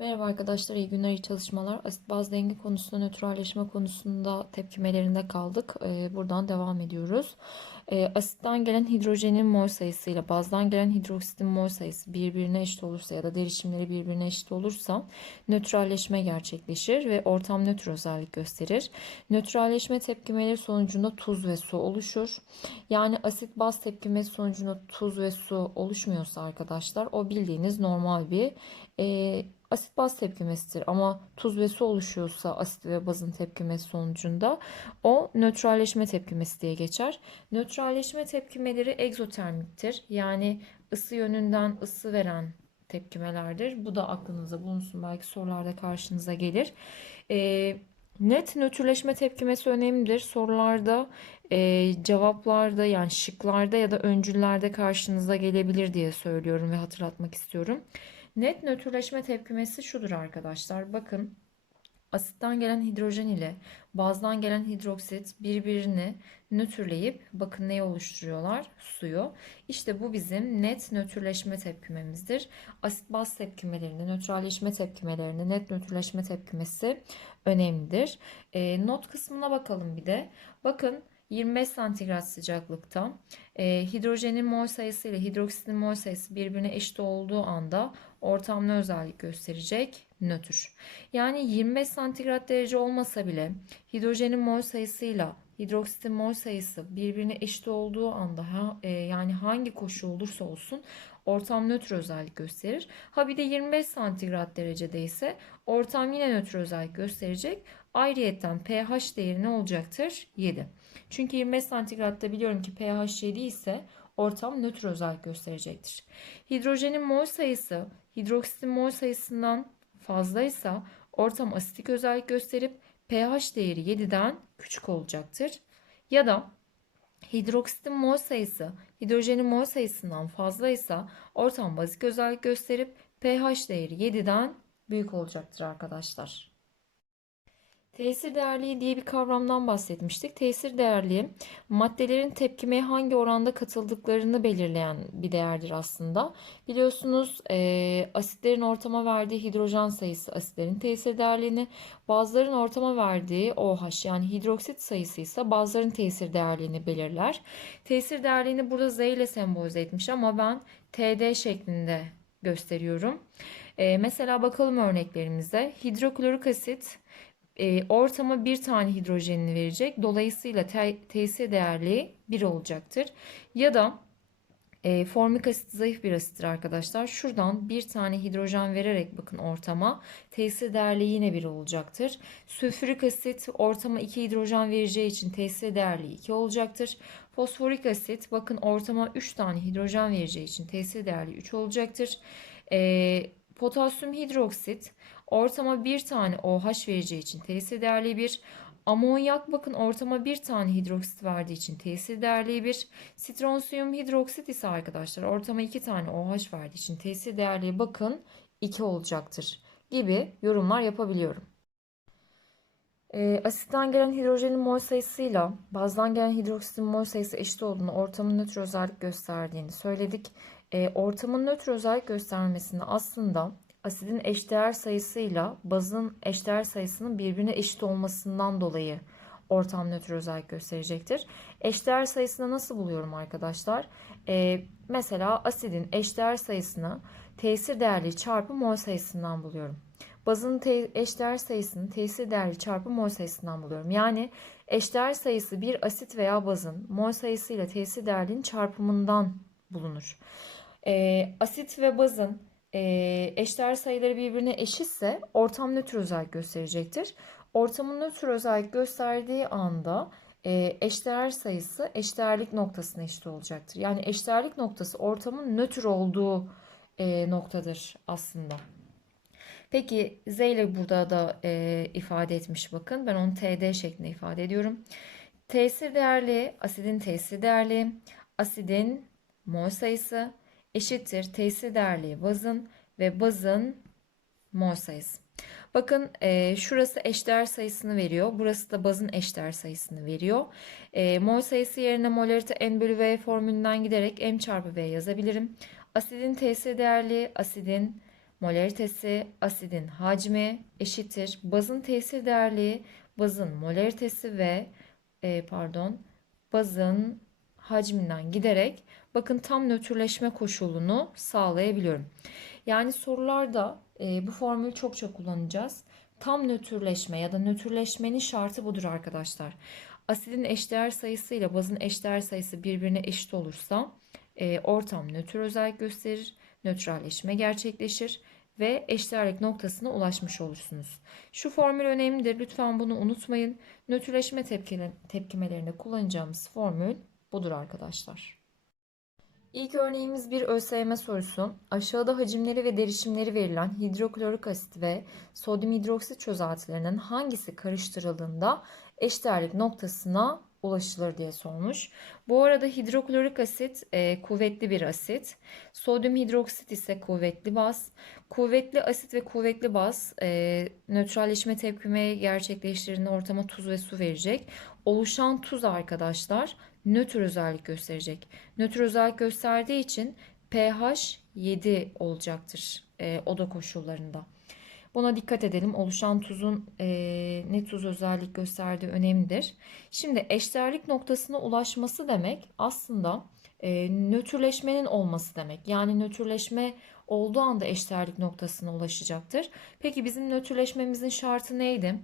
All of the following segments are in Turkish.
Merhaba arkadaşlar, iyi günler, iyi çalışmalar. Asit baz denge konusunda, nötralleşme konusunda tepkimelerinde kaldık. Ee, buradan devam ediyoruz. Ee, asitten gelen hidrojenin mol sayısıyla bazdan gelen hidroksitin mol sayısı birbirine eşit olursa ya da derişimleri birbirine eşit olursa nötralleşme gerçekleşir ve ortam nötr özellik gösterir. Nötralleşme tepkimeleri sonucunda tuz ve su oluşur. Yani asit baz tepkimesi sonucunda tuz ve su oluşmuyorsa arkadaşlar o bildiğiniz normal bir e, asit baz tepkimesidir. Ama tuz ve su oluşuyorsa asit ve bazın tepkimesi sonucunda o nötralleşme tepkimesi diye geçer. Nötralleşme tepkimeleri egzotermiktir. Yani ısı yönünden ısı veren tepkimelerdir. Bu da aklınıza bulunsun. Belki sorularda karşınıza gelir. Ee, net nötrleşme tepkimesi önemlidir. Sorularda, e, cevaplarda yani şıklarda ya da öncüllerde karşınıza gelebilir diye söylüyorum ve hatırlatmak istiyorum. Net nötrleşme tepkimesi şudur arkadaşlar. Bakın asitten gelen hidrojen ile bazdan gelen hidroksit birbirini nötrleyip bakın neyi oluşturuyorlar? Suyu. İşte bu bizim net nötrleşme tepkimemizdir. Asit baz tepkimelerinde, nötralleşme tepkimelerinde net nötrleşme tepkimesi önemlidir. E, not kısmına bakalım bir de. Bakın 25 santigrat sıcaklıkta e, hidrojenin mol sayısı ile hidroksitin mol sayısı birbirine eşit olduğu anda ortam ne özellik gösterecek? Nötr. Yani 25 santigrat derece olmasa bile hidrojenin mol sayısıyla hidroksitin mol sayısı birbirine eşit olduğu anda e, yani hangi koşu olursa olsun ortam nötr özellik gösterir. Ha bir de 25 santigrat derecede ise ortam yine nötr özellik gösterecek. Ayrıyetten pH değeri ne olacaktır? 7. Çünkü 25 santigratta biliyorum ki pH 7 ise ortam nötr özellik gösterecektir. Hidrojenin mol sayısı hidroksitin mol sayısından fazlaysa ortam asitik özellik gösterip pH değeri 7'den küçük olacaktır. Ya da hidroksitin mol sayısı hidrojenin mol sayısından fazlaysa ortam bazik özellik gösterip pH değeri 7'den büyük olacaktır arkadaşlar. Tesir değerliği diye bir kavramdan bahsetmiştik. Tesir değerliği maddelerin tepkimeye hangi oranda katıldıklarını belirleyen bir değerdir aslında. Biliyorsunuz e, asitlerin ortama verdiği hidrojen sayısı asitlerin tesir değerliğini, bazıların ortama verdiği OH yani hidroksit sayısı ise bazıların tesir değerliğini belirler. Tesir değerliğini burada Z ile sembolize etmiş ama ben TD şeklinde gösteriyorum. E, mesela bakalım örneklerimize. Hidroklorik asit e, ortama bir tane hidrojenini verecek. Dolayısıyla tesir değerliği 1 olacaktır. Ya da e, formik asit zayıf bir asittir arkadaşlar. Şuradan bir tane hidrojen vererek bakın ortama tesir değerliği yine 1 olacaktır. Sülfürik asit ortama 2 hidrojen vereceği için tesir değerliği 2 olacaktır. Fosforik asit bakın ortama 3 tane hidrojen vereceği için tesir değerliği 3 olacaktır. E, potasyum hidroksit Ortama bir tane OH vereceği için tesir değerli bir. Amonyak bakın ortama bir tane hidroksit verdiği için tesir değerli bir. Sitronsiyum hidroksit ise arkadaşlar ortama iki tane OH verdiği için tesir değerli bakın 2 olacaktır gibi yorumlar yapabiliyorum. E, asitten gelen hidrojenin mol sayısıyla bazdan gelen hidroksitin mol sayısı eşit olduğunu, ortamın nötr özellik gösterdiğini söyledik. E, ortamın nötr özellik göstermesini aslında asidin eşdeğer sayısıyla bazın eşdeğer sayısının birbirine eşit olmasından dolayı ortam nötr özellik gösterecektir. Eşdeğer sayısını nasıl buluyorum arkadaşlar? Ee, mesela asidin eşdeğer sayısını tesir değerli çarpı mol sayısından buluyorum. Bazın te eşdeğer sayısını tesir değerli çarpı mol sayısından buluyorum. Yani eşdeğer sayısı bir asit veya bazın mol sayısı ile tesir değerliğinin çarpımından bulunur. Ee, asit ve bazın e, eşdeğer sayıları birbirine eşitse ortam nötr özellik gösterecektir. Ortamın nötr özellik gösterdiği anda e, eşdeğer sayısı eşdeğerlik noktasına eşit olacaktır. Yani eşdeğerlik noktası ortamın nötr olduğu noktadır aslında. Peki Z ile burada da e, ifade etmiş bakın. Ben onu TD şeklinde ifade ediyorum. Tesir değerli, asidin tesir değerli, asidin mol sayısı, eşittir tesir değerli bazın ve bazın mol sayısı. Bakın e, şurası eşdeğer sayısını veriyor. Burası da bazın eşdeğer sayısını veriyor. E, mol sayısı yerine molarite n bölü v formülünden giderek m çarpı v yazabilirim. Asidin tesir değerli, asidin molaritesi, asidin hacmi eşittir. Bazın tesir değerliği, bazın molaritesi ve e, pardon bazın hacminden giderek bakın tam nötrleşme koşulunu sağlayabiliyorum. Yani sorularda e, bu formülü çokça kullanacağız. Tam nötrleşme ya da nötrleşmenin şartı budur arkadaşlar. Asidin eşdeğer sayısı ile bazın eşdeğer sayısı birbirine eşit olursa e, ortam nötr özellik gösterir, nötralleşme gerçekleşir ve eşdeğerlik noktasına ulaşmış olursunuz. Şu formül önemlidir. Lütfen bunu unutmayın. Nötrleşme tepkimelerinde kullanacağımız formül budur arkadaşlar. İlk örneğimiz bir ÖSYM sorusu. Aşağıda hacimleri ve derişimleri verilen hidroklorik asit ve sodyum hidroksit çözeltilerinin hangisi karıştırıldığında eşdeğerlik noktasına ulaşılır diye sormuş. Bu arada hidroklorik asit e, kuvvetli bir asit. Sodyum hidroksit ise kuvvetli baz. Kuvvetli asit ve kuvvetli baz e, nötralleşme tepkime gerçekleştirdiğinde ortama tuz ve su verecek. Oluşan tuz arkadaşlar nötr özellik gösterecek. Nötr özellik gösterdiği için pH 7 olacaktır e, oda koşullarında. Buna dikkat edelim. Oluşan tuzun e, ne tuz özellik gösterdiği önemlidir. Şimdi eşdeğerlik noktasına ulaşması demek aslında e, nötrleşmenin olması demek. Yani nötrleşme olduğu anda eşdeğerlik noktasına ulaşacaktır. Peki bizim nötrleşmemizin şartı neydi?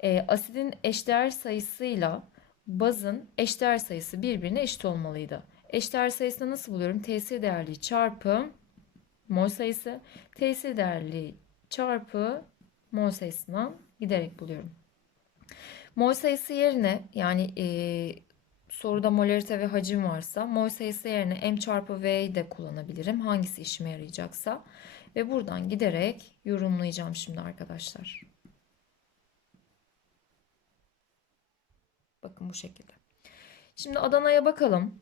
E, asidin eşdeğer sayısıyla bazın eşdeğer sayısı birbirine eşit olmalıydı. Eşdeğer sayısını nasıl buluyorum? Tesir değerliği çarpı mol sayısı. Tesir değerliği çarpı mol sayısından giderek buluyorum. Mol sayısı yerine yani e, soruda molarite ve hacim varsa mol sayısı yerine m çarpı v'yi de kullanabilirim. Hangisi işime yarayacaksa. Ve buradan giderek yorumlayacağım şimdi arkadaşlar. Bakın bu şekilde. Şimdi Adana'ya bakalım.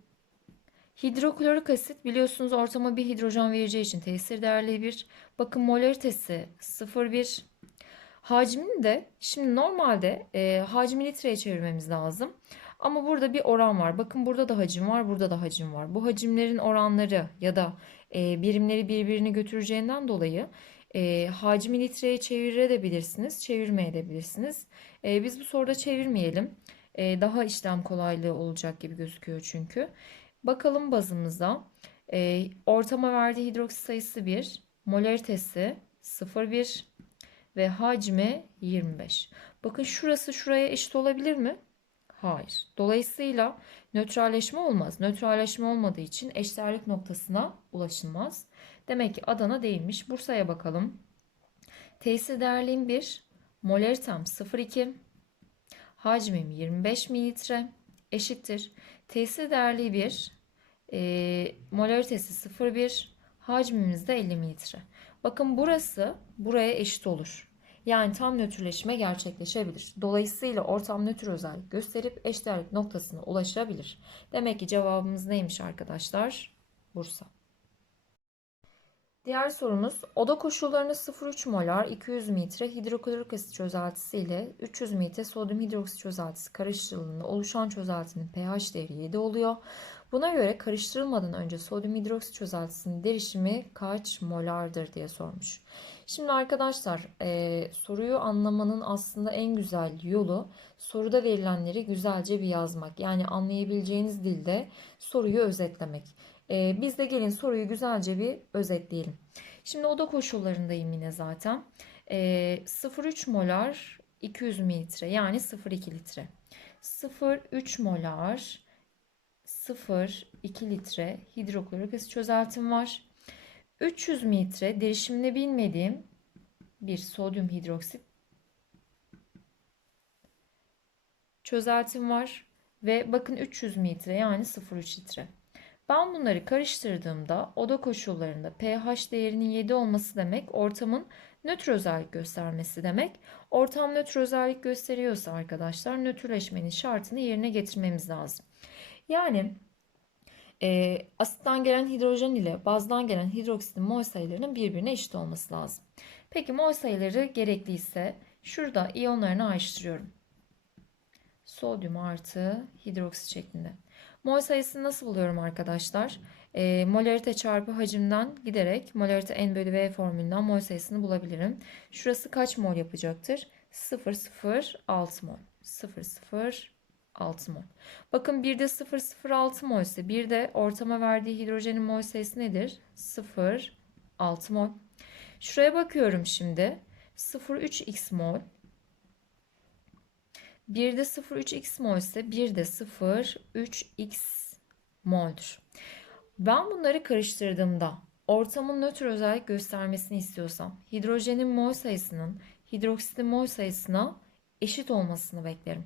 Hidroklorik asit biliyorsunuz ortama bir hidrojen vereceği için tesir değerli bir. Bakın molaritesi 0,1. Hacmini de şimdi normalde e, hacmi litreye çevirmemiz lazım. Ama burada bir oran var. Bakın burada da hacim var, burada da hacim var. Bu hacimlerin oranları ya da e, birimleri birbirini götüreceğinden dolayı e, hacmi litreye çevirebilirsiniz, çevirmeyebilirsiniz. E, biz bu soruda çevirmeyelim. E, daha işlem kolaylığı olacak gibi gözüküyor çünkü. Bakalım bazımıza. E, ortama verdiği hidroksit sayısı 1, molaritesi 0,1 ve hacmi 25. Bakın şurası şuraya eşit olabilir mi? Hayır. Dolayısıyla nötralleşme olmaz. Nötralleşme olmadığı için eşdeğerlik noktasına ulaşılmaz. Demek ki Adana değilmiş. Bursa'ya bakalım. Tesir değerliğim 1, molaritem 0,2, hacmim 25 mililitre eşittir. Tesir değerliği 1, e, molaritesi 0,1, hacmimiz de 50 mililitre. Bakın burası buraya eşit olur. Yani tam nötrleşme gerçekleşebilir. Dolayısıyla ortam nötr özellik gösterip eşdeğerlik noktasına ulaşabilir. Demek ki cevabımız neymiş arkadaşlar? Bursa. Diğer sorumuz oda koşullarında 0,3 molar 200 litre hidroklorik asit çözeltisi ile 300 litre sodyum hidroksit çözeltisi karıştırıldığında oluşan çözeltinin pH değeri 7 oluyor. Buna göre karıştırılmadan önce sodyum hidroksit çözeltisinin derişimi kaç molardır diye sormuş. Şimdi arkadaşlar e, soruyu anlamanın aslında en güzel yolu soruda verilenleri güzelce bir yazmak. Yani anlayabileceğiniz dilde soruyu özetlemek. E, biz de gelin soruyu güzelce bir özetleyelim. Şimdi oda koşullarındayım yine zaten. E, 0,3 molar 200 mililitre yani 0,2 litre. 0,3 molar 0,2 litre hidroklorik asit çözeltim var. 300 mililitre derişimini bilmediğim bir sodyum hidroksit çözeltim var. Ve bakın 300 mililitre yani 0,3 litre. Ben bunları karıştırdığımda oda koşullarında pH değerinin 7 olması demek ortamın nötr özellik göstermesi demek. Ortam nötr özellik gösteriyorsa arkadaşlar nötrleşmenin şartını yerine getirmemiz lazım. Yani e, asitten gelen hidrojen ile bazdan gelen hidroksitin mol sayılarının birbirine eşit olması lazım. Peki mol sayıları gerekliyse şurada iyonlarını ayrıştırıyorum. Sodyum artı hidroksit şeklinde. Mol sayısını nasıl buluyorum arkadaşlar? E, molarite çarpı hacimden giderek molarite N bölü V formülünden mol sayısını bulabilirim. Şurası kaç mol yapacaktır? 0,06 mol. 0,06 mol. Bakın bir de 0,06 mol ise bir de ortama verdiği hidrojenin mol sayısı nedir? 0,6 mol. Şuraya bakıyorum şimdi. 0,3x mol. Bir de 0,3x mol ise bir de 0,3x mol'dur. Ben bunları karıştırdığımda ortamın nötr özellik göstermesini istiyorsam hidrojenin mol sayısının hidroksitin mol sayısına eşit olmasını beklerim.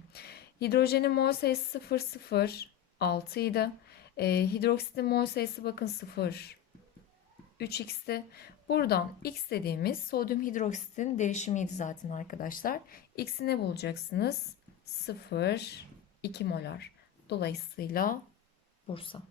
Hidrojenin mol sayısı 0,06 idi. E, hidroksitin mol sayısı bakın 0, 3x'ti. Buradan x dediğimiz sodyum hidroksitin derişimiydi zaten arkadaşlar. X'i ne bulacaksınız? 0, 2 molar. Dolayısıyla Bursa.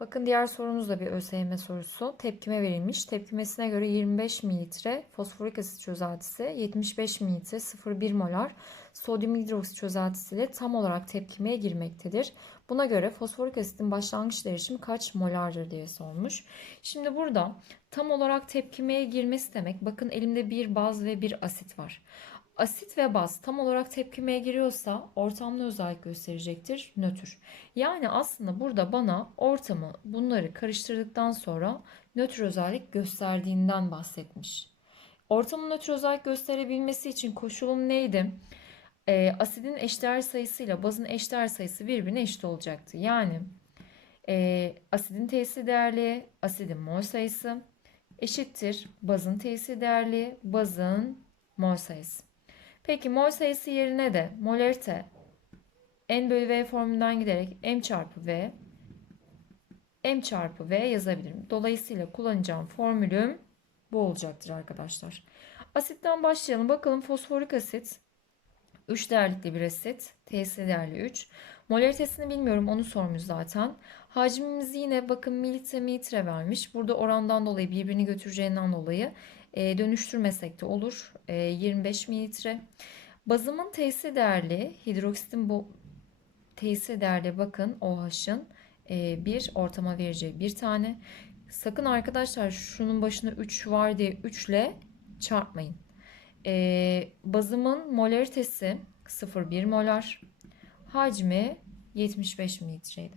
Bakın diğer sorumuz da bir ÖSYM sorusu. Tepkime verilmiş. Tepkimesine göre 25 mililitre fosforik asit çözeltisi, 75 mililitre 0,1 molar sodyum hidroksit çözeltisiyle tam olarak tepkimeye girmektedir. Buna göre fosforik asitin başlangıç derişimi kaç molardır diye sormuş. Şimdi burada tam olarak tepkimeye girmesi demek bakın elimde bir baz ve bir asit var. Asit ve baz tam olarak tepkimeye giriyorsa ortamlı özellik gösterecektir nötr. Yani aslında burada bana ortamı bunları karıştırdıktan sonra nötr özellik gösterdiğinden bahsetmiş. Ortamın nötr özellik gösterebilmesi için koşulum neydi? E, asidin eşdeğer sayısıyla bazın eşdeğer sayısı birbirine eşit olacaktı. Yani e, asidin tesir değerli asidin mol sayısı eşittir bazın tesir değerli bazın mol sayısı. Peki mol sayısı yerine de molarite N bölü V formülünden giderek M çarpı V M çarpı V yazabilirim. Dolayısıyla kullanacağım formülüm bu olacaktır arkadaşlar. Asitten başlayalım. Bakalım fosforik asit 3 değerlikli bir asit. T'si değerli 3. Molaritesini bilmiyorum onu sormuş zaten. Hacmimizi yine bakın mililitre mililitre vermiş. Burada orandan dolayı birbirini götüreceğinden dolayı e, dönüştürmesek de olur. E, 25 mililitre. Bazımın T'si değerli. Hidroksitin bu T'si değerli bakın OH'ın e, bir ortama vereceği bir tane. Sakın arkadaşlar şunun başına 3 var diye 3 ile çarpmayın. E, bazımın molaritesi 0,1 molar. Hacmi 75 mililitreydi.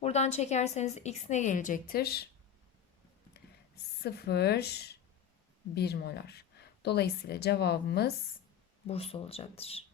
Buradan çekerseniz x ne gelecektir? 0,1 molar. Dolayısıyla cevabımız Bursa olacaktır.